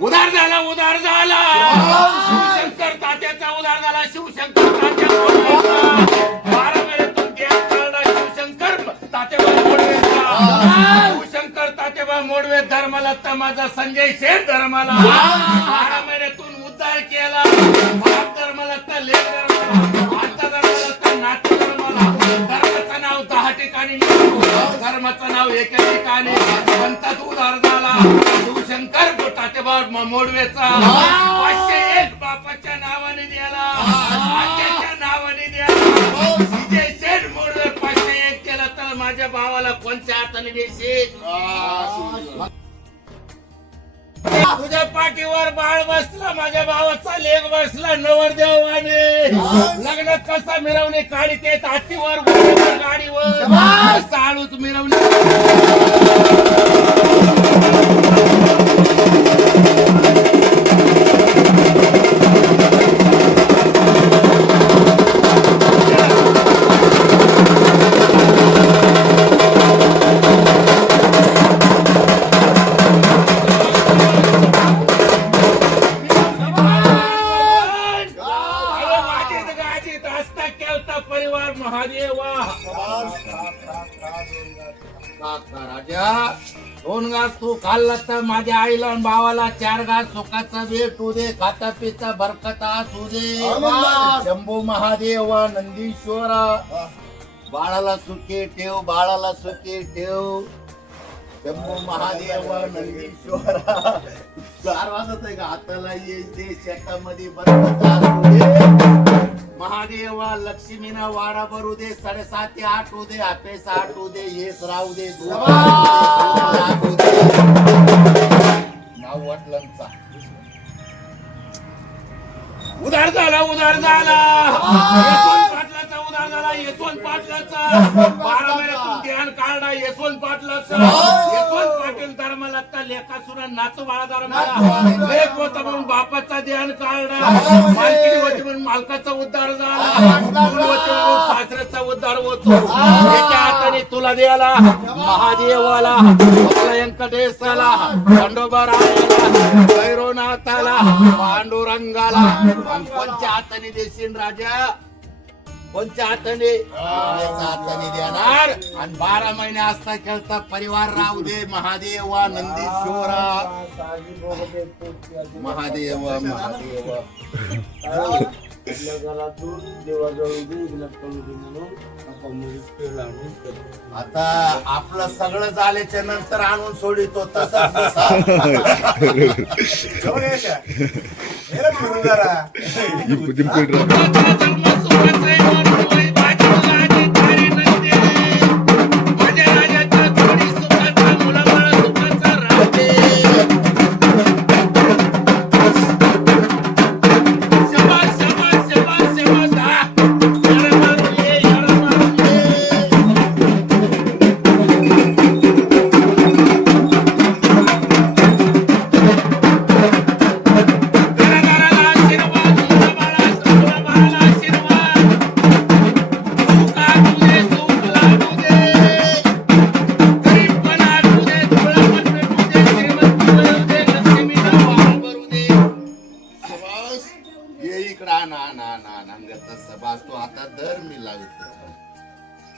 उधार झाला उधार झाला शिवशंकर तात्याचा उधार झाला शिवशंकर तात्या 12 महिन्यातून गॅस काढला शिवशंकर तात्याबा मोडवेचा शिवशंकर तात्याबा मोडवे धर्माला तर माझा संजय शेठ धर्माला 12 महिन्यातून उद्धार केला बाप धर्माला तर लेख धर्माला आजचा धर्माला तर नाट्य धर्माला धर्माचं नाव 10 ठिकाणी धर्माचं नाव एका ठिकाणी पंचात उधार झाला शिवशंकर तात्याबा मोडवेचा 501 बापाच्या नावाने द्याला आत्याच्या नावाने द्याला विजय शेठ मोडवे 501 केला तर माझ्या भावाला कोणत्या हाताने देशील तुझ्या पाठीवर बाळ बसला माझ्या भावाचा लेख बसला नवरदेवाने लग्न कसा मिरवणे काढीत येत हातीवर गाडीवर साळूच मिरवणे परिवार महादेवा राजा 2 घास तू खाल्ला तर माझ्या आईला आणि भावाला 4 घास सुखाचा भेटू दे खाता पिता बरकता असू दे शंभू महादेवा नंदीश्वरा बाळाला सुखी ठेव बाळाला सुखी ठेव शंभू महादेवा नंदीश्वरा 4 वाजत आहे का हाताला येते शेतामध्ये बरकता असू दे महादेवा लक्ष्मीना वाडा भरू दे 7:30 ते 8 होऊ दे आपे 8 होऊ दे हेच राहू दे नाव वटलांचा उधार झाला उधार झाला पाटलाचा उधार झाला यशवंत पाटलाचा 12 महिन्यातून ध्यान काढला यशवंत पाटलाचा यशवंत पाटील धर्माला लेखासुरा नातू बाळा धर्माला लेख होता म्हणून बापाचा ध्यान काढला मालकीनी होती म्हणून मालकाचा उद्धार झाला सासऱ्याचा उद्धार होतो एका हाताने तुला द्याला महादेवाला व्यंकटेशाला खंडोबारायाला भैरवनाथाला पांडुरंगाला कोणत्या हाताने देशील राजा कोणत्या हाताने हाताने देणार आणि 12 महिने असता खेळता परिवार राहू दे महादेवा नंदीश्वरा महादेवा महादेवा घरातून देवाजवळ म्हणून आता आपलं सगळं झाल्याच्या नंतर आणून सोडितो तसंच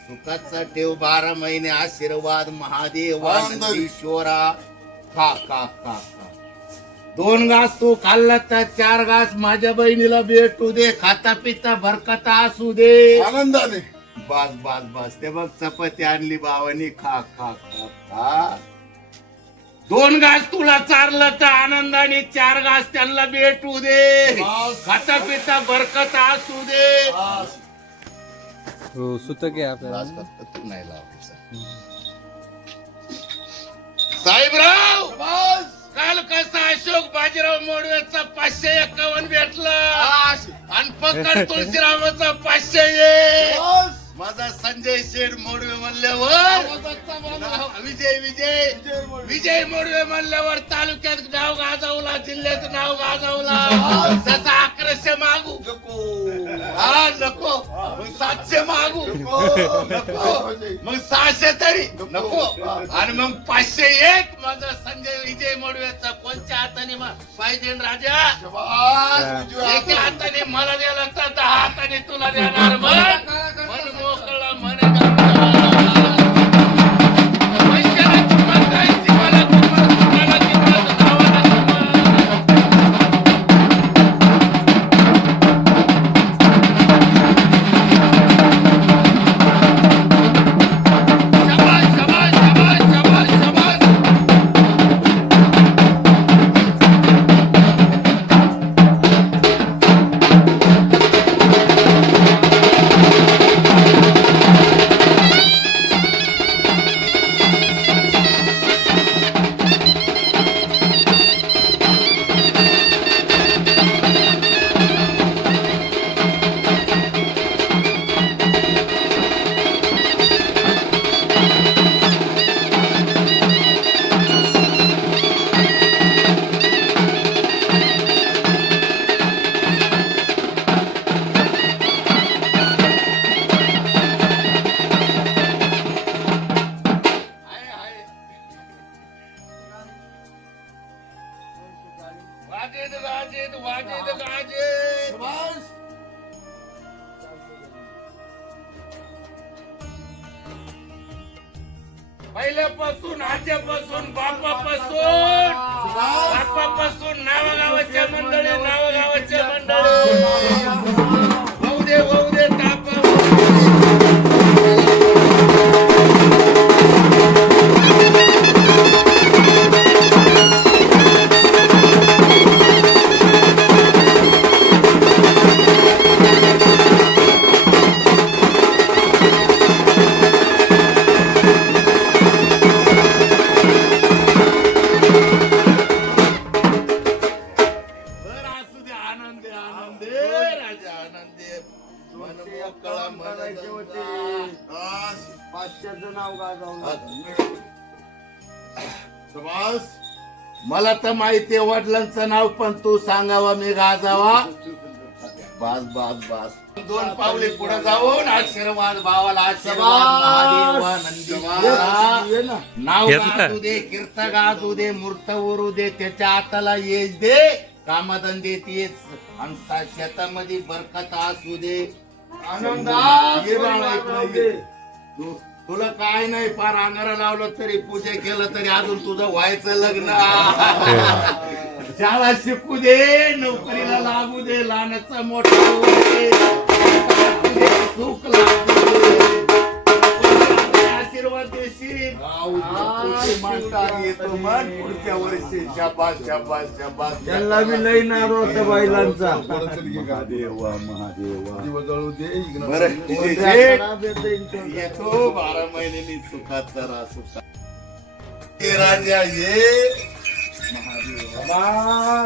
सुखाचा ठेव 12 महिने आशीर्वाद महादेवा नंदीश्वरा खा खा खा खा 2 घास तू खाल्ला तर 4 घास माझ्या बहिणीला भेटू दे खाता पिता बरकता असू दे आनंदाने बस बस बस ते बघ चपाती आणली भावानी खा खा खा खा 2 घास तुला चारलं तर आनंदाने 4 घास त्यांना भेटू दे खाता पिता बरकता असू दे हो सुतक आहे आपल्याला नाही लावायचं साहेबराव काल कसा अशोक बाजीराव मोडवेचा 551 भेटला आणि पकड तुळशीरामाचा 501 माझा संजय शेठ मोडवे मला म्हणल्यावर विजय विजय विजय मोडवे म्हणल्यावर तालुक्यात नाव गाजवला, जिल्ह्यात नाव गाजवला. त्याचा आक्रश मागू हा नको, मग 700 मागू नको, मग 600 तरी नको, आणि मग 501 माझा संजय विजय मोडवेचा कोणत्या हाताने पाहिजे राजा? एका हाताने मला द्यायला तर 10 हाताने तुला देणार. मन मोकळा मन पैशाला किंमत नाही, जीवाला किंमत, सुखाला किंमत, नावाला किंमत. शाबास शाबास शाबास शाबास शाबास. वाजेत गाजेत वाजेत गाजेत. पहिल्यापासून आजपासून बापापासून नावागावाच्या मंडळी होऊ दे तापा. मला तर माहितीये वडिलांचं नाव, पण तू सांगावा मी गाजावा. बास बास बास. 2 पावले पुढे जाऊन आशीर्वाद भावाला आशीर्वाद. महादेवा नंदीश्वरा नाव गाजू दे, कीर्त गाजू दे, मूर्त ओरू दे, त्याच्या हाताला येज दे, कामधंदे तेच, आणि शेतामध्ये बरकत असू दे. आनंदात तुला काय नाही, फार अंगारा लावलं तरी, पूजा केलं तरी, अजून तुझं व्हायचं लग्न. शाळा शिकू दे, नोकरीला लागू दे, लहानाचा मोठा होऊ दे, सुख लागू दे, आशीर्वाद देशील. येतो मन पुढच्या वर्षी. शाबास शाबास शाबास. त्यांना मी लई नाद होता बैलांचा. महादेवा बरं, येतो 12 महिन्यांनी सुखात जरा सुखात. हे राजा ये. महादेवा.